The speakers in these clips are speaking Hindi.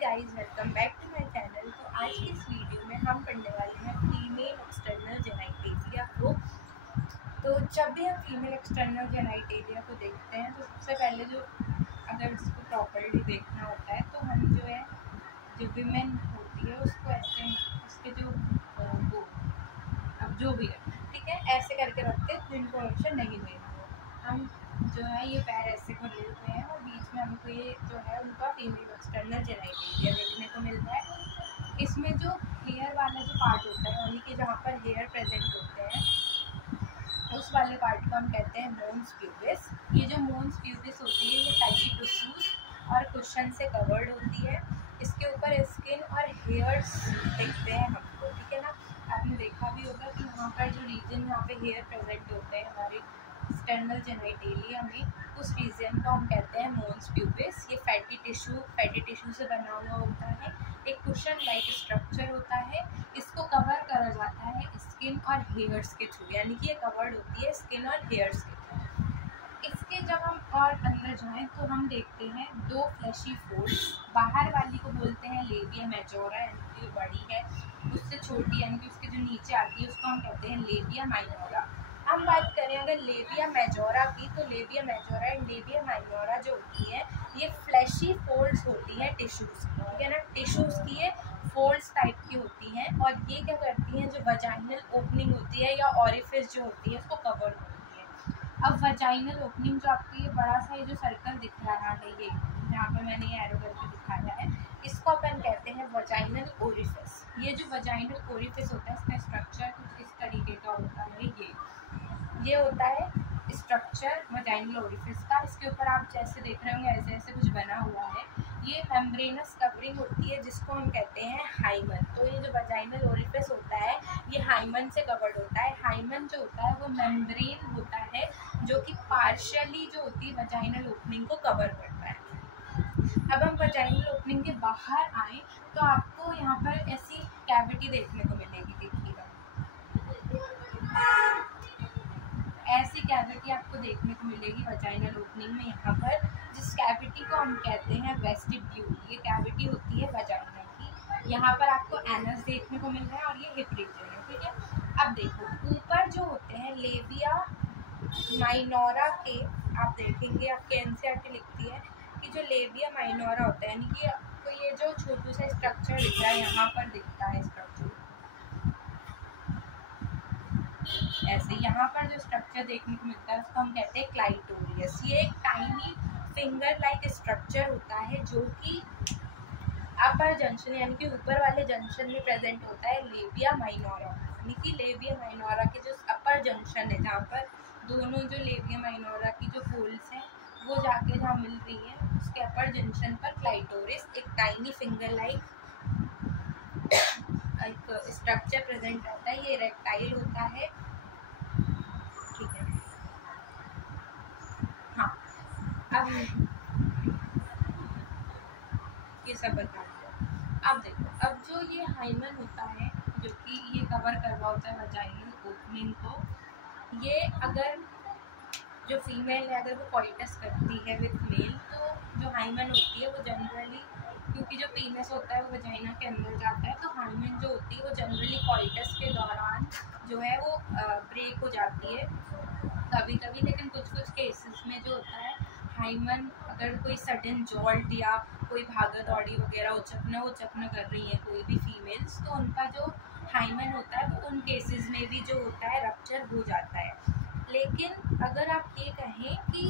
Guys, welcome back to my channel. तो आज की इस वीडियो में हम पढ़ने वाले हैं फीमेल एक्सटर्नल जेनाइटेलिया को। तो जब भी हम फीमेल एक्सटर्नल जेनाइटेलिया को देखते हैं तो सबसे पहले जो अगर इसको प्रॉपर्ली देखना होता है तो हम जो विमेन होती है उसको ऐसे उसके वो अब जो भी है ठीक है ऐसे करके रखते हैं, इन्फॉर्मेशन नहीं देना हम ये पैर ऐसे को ले हुए हैं और बीच में हमको ये उनका फीमेल एक्सटर्नल जेनाइटेलिया देखने को मिल रहा है। इसमें जो हेयर वाला जो पार्ट होता है यानी कि जहाँ पर हेयर प्रेजेंट होते हैं उस वाले पार्ट को हम कहते हैं मोन्स प्यूबिस। ये जो मोन्स प्यूबिस होती है ये फैटी टिश्यूज और कुशन से कवर्ड होती है। इसके ऊपर स्किन और हेयर्स दिखते हैं हमको, ठीक है ना। आपने देखा भी होगा कि यहाँ पर जो रीजन यहाँ पे हेयर प्रेजेंट होते हैं हमारे एक्सटर्नल जेनाइटेलिया में, उस रीजन को हम कहते हैं मोन्स प्यूबिस। ये फैटी टिश्यू से बना हुआ होता है, एक कुशन लाइक स्ट्रक्चर होता है। इसको कवर करा जाता है स्किन और हेयर्स के थ्रू, यानी कि ये कवर्ड होती है स्किन और हेयर्स के थ्रू। इसके जब हम और अंदर जाएं तो हम देखते हैं दो फ्लैशी फोल्ड्स। बाहर वाली को बोलते हैं लेबिया मेजोरा, यानी कि बड़ी है, उससे छोटी यानी कि उसके जो नीचे आती है उसको हम कहते हैं लेबिया माइनोरा। हम बात करें अगर लेबिया मेजोरा की, तो labia majora and labia minora जो होती है ये फ्लैशी फोल्ड्स होती हैं टिश्यूज़ की, ठीक है ना। टिश्यूज़ की ये फोल्ड्स टाइप की होती हैं और ये क्या करती हैं, जो वजाइनल ओपनिंग होती है या ऑरिफिस जो होती है उसको कवर करती है। अब वजाइनल ओपनिंग जो आपको ये बड़ा सा ये जो सर्कल दिख रहा है, ये यहाँ पर मैंने ये एरो करके दिखाया है, इसको अपन कहते हैं वजाइनल ओरिफिस। ये जो वजाइनल ओरिफिस होता है इसका स्ट्रक्चर कुछ इस तरीके का होता है। ये होता है स्ट्रक्चर वजाइनल ओरिफिस का। इसके ऊपर आप जैसे देख रहे होंगे ऐसे ऐसे कुछ बना हुआ है, ये मेम्ब्रेनस कवरिंग होती है जिसको हम कहते हैं हाइमन। तो ये जो वजाइनल ओरिफिस होता है ये हाइमन से कवर्ड होता है। हाइमन जो होता है वो मेम्ब्रेन होता है जो कि पार्शियली जो होती है वजाइनल ओपनिंग को कवर करता है। अब हम वजाइनल ओपनिंग के बाहर आए तो आपको यहाँ पर ऐसी कैविटी देखने को मिलेगी, देखिएगा ऐसी कैविटी आपको देखने को मिलेगी वजाइनल ओपनिंग में। यहाँ पर जिस कैविटी को हम कहते हैं वेस्टिब्यूल, ये कैविटी होती है वजाइना की। यहाँ पर आपको एनस देखने को मिल रहा है और ये हिप रीजन है, ठीक है। अब देखो ऊपर जो होते हैं लेबिया माइनोरा के, आप देखेंगे आपके एनसीईआरटी लिखती है कि जो लेबिया माइनोरा होता है यानी कि आपको ये जो छोटू सा स्ट्रक्चर दिख रहा है यहाँ पर दिखता है स्ट्रक्चर ऐसे। यहाँ पर जो स्ट्रक्चर देखने को मिलता है उसको हम कहते हैं क्लाइटोरियस। ये एक टाइनी फिंगर लाइक स्ट्रक्चर होता है जो कि अपर जंक्शन यानी कि ऊपर वाले जंक्शन में प्रेजेंट होता है लेबिया माइनोरा, यानी कि लेबिया माइनोरा के जो अपर जंक्शन है जहाँ पर दोनों जो लेबिया माइनोरा की जो फोल्ड्स हैं वो जाके जहाँ मिल रही है उसके अपर जंक्शन पर क्लाइटोरिस एक टाइनी फिंगर लाइक एक स्ट्रक्चर प्रेजेंट रहता है। ये रेक्टाइल होता है, ठीक है। हाँ, अब ये सब बता दिया। अब देखो, अब जो ये हाइमन होता है जो कि ये कवर कर रहा होता है वजाइनल ओपनिंग को, ये अगर जो फीमेल है अगर वो कॉइटस करती है विद मेल तो जो हाइमन होती है वो जनरली, क्योंकि जो पीनस होता है वो वजाइना के अंदर जाता है, तो हाइमन जो होती है वो जनरली कॉइटस के दौरान जो है वो ब्रेक हो जाती है कभी कभी। लेकिन कुछ केसेस में जो होता है हाइमन अगर कोई सडन जॉल्ट या कोई भागा दौड़ी वगैरह उचकना कर रही है कोई भी फीमेल्स, तो उनका जो हाइमन होता है वो उन केसेस में भी जो होता है रप्चर हो जाता है। लेकिन अगर आप ये कहें कि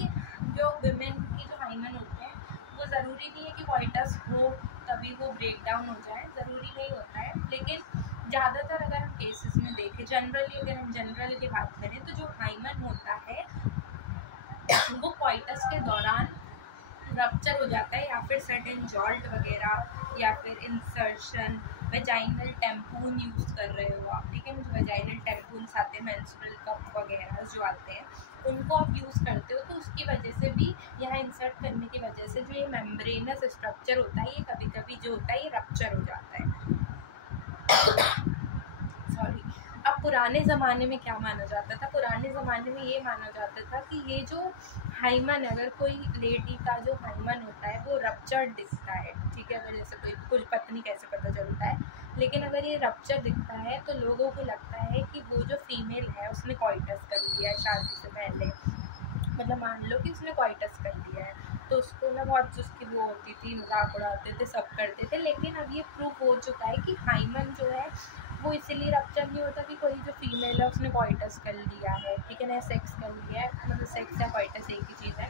जो विमेन की जो हाइमन होते हैं वो ज़रूरी नहीं है कि कॉइटस हो तभी वो ब्रेक डाउन हो जाए, ज़रूरी नहीं होता है। लेकिन ज़्यादातर अगर हम केसेस में देखें अगर हम जनरल की बात करें तो जो हाइमन होता है वो कॉइटस के दौरान रप्चर हो जाता है या फिर सडन जॉल्ट वगैरह या फिर इंसर्शन, वजाइनल टैम्पून यूज़ कर रहे हो आप, ठीक है। जो वजाइनल टैम्पून्स आते हैं मेंस्ट्रुअल कप वगैरह जो आते हैं उनको आप यूज़ करते हो तो उसकी वजह से भी यहाँ इंसर्ट करने की वजह से जो ये मेम्ब्रेनस स्ट्रक्चर होता है ये कभी कभी जो होता है ये रप्चर हो जाता है। सॉरी। अब अब पुराने ज़माने में क्या माना जाता था, पुराने ज़माने में ये माना जाता था कि ये जो हाइमन, अगर कोई लेडी का जो हाइमन होता है वो रप्चर्ड दिखता है, ठीक है, अगर जैसे कोई कुछ पता नहीं कैसे पता चलता है, लेकिन अगर ये रप्चर दिखता है तो लोगों को लगता है कि वो जो फीमेल है उसने कॉइटस कर लिया है शादी से पहले, मतलब मान लो कि उसने कॉइटस कर लिया है, तो उसको ना बहुत उसकी वो होती थी, मजाक उड़ाते थे, सब करते थे। लेकिन अब ये प्रूफ हो चुका है कि हाइमन जो है वो इसीलिए रप्चर नहीं होता कि कोई जो फीमेल है उसने कॉइटस कर लिया है, ठीक है ना, सेक्स कर लिया है, मतलब सेक्स या कॉइटस एक ही चीज़ है,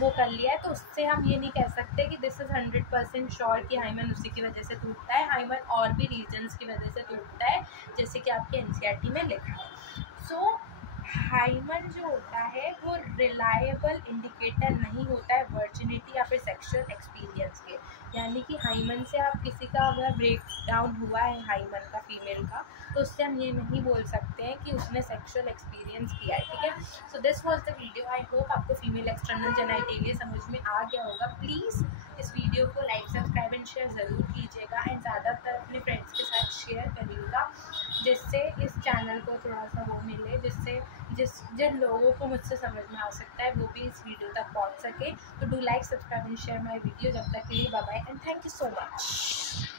वो कर लिया है, तो उससे हम ये नहीं कह सकते कि दिस इज़ 100% श्योर कि हाइमन उसी की वजह से टूटता है। हाइमन और भी रीजन्स की वजह से टूटता है, जैसे कि आपके एनसीईआरटी में लिखा है। सो हाइमन जो होता है वो रिलायबल इंडिकेटर नहीं होता है वर्जिनिटी या फिर सेक्सुअल एक्सपीरियंस के, यानी कि हाइमन से आप किसी का अगर ब्रेक डाउन हुआ है हाइमन का फीमेल का, तो उससे हम ये नहीं बोल सकते हैं कि उसने सेक्सुअल एक्सपीरियंस किया है, ठीक है। So this was the video, I hope आपको फीमेल एक्सटर्नल जेनिटलिया समझ में आ गया होगा। प्लीज़ इस वीडियो को लाइक, सब्सक्राइब एंड शेयर ज़रूर कीजिएगा, एंड ज़्यादातर अपने फ्रेंड्स के साथ शेयर करिएगा, जिससे इस चैनल को थोड़ा सा वो मिले, जिससे जिन लोगों को मुझसे समझ में आ सकता है वो भी इस वीडियो तक पहुंच सके। तो do like, subscribe and share my video. जब तक के लिए bye bye and thank you so much.